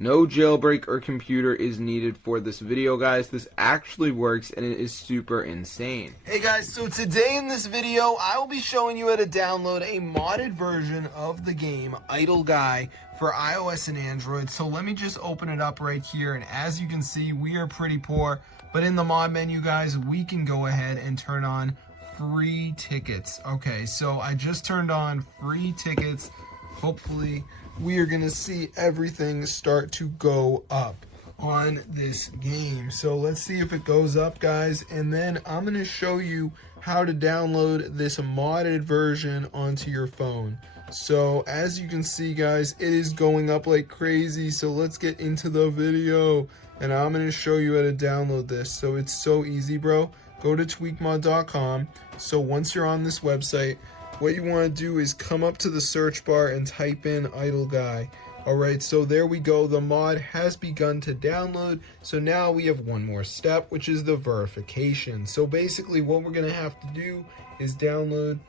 No jailbreak or computer is needed for this video, guys. This actually works and it is super insane. Hey guys, so today in this video, I will be showing you how to download a modded version of the game Idle Guy for iOS and Android. So let me just open it up right here, and as you can see, we are pretty poor, but in the mod menu, guys, we can go ahead and turn on free tickets. Okay, so I just turned on free tickets. Hopefully we are gonna see everything start to go up on this game. So let's see if it goes up, guys, and then I'm gonna show you how to download this modded version onto your phone. So as you can see, guys, it is going up like crazy. So let's get into the video, and I'm gonna show you how to download this. So it's so easy, bro. Go to tweakmod.com. So once you're on this website, what you want to do is come up to the search bar and type in Idle Guy. Alright, so there we go. The mod has begun to download. So now we have one more step, which is the verification. So basically what we're going to have to do is download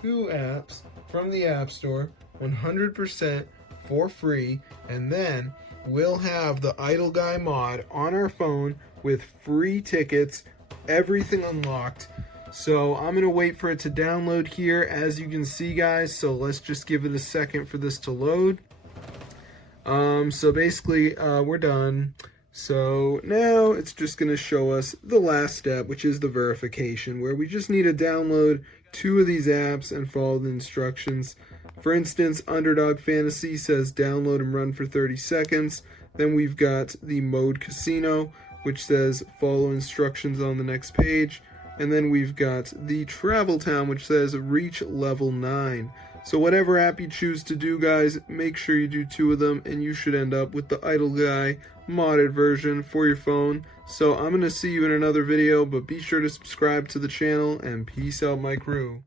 2 apps from the App Store 100% for free, and then we'll have the Idle Guy mod on our phone with free tickets, everything unlocked. So I'm going to wait for it to download here, as you can see, guys. So let's just give it a second for this to load. So basically, we're done. So now it's just going to show us the last step, which is the verification, where we just need to download 2 of these apps and follow the instructions. For instance, Underdog Fantasy says download and run for 30 seconds. Then we've got the Mode Casino, which says follow instructions on the next page. And then we've got the Travel Town, which says reach level 9. So whatever app you choose to do, guys, make sure you do 2 of them, and you should end up with the Idle Guy modded version for your phone. So I'm going to see you in another video, but be sure to subscribe to the channel, and peace out, my crew.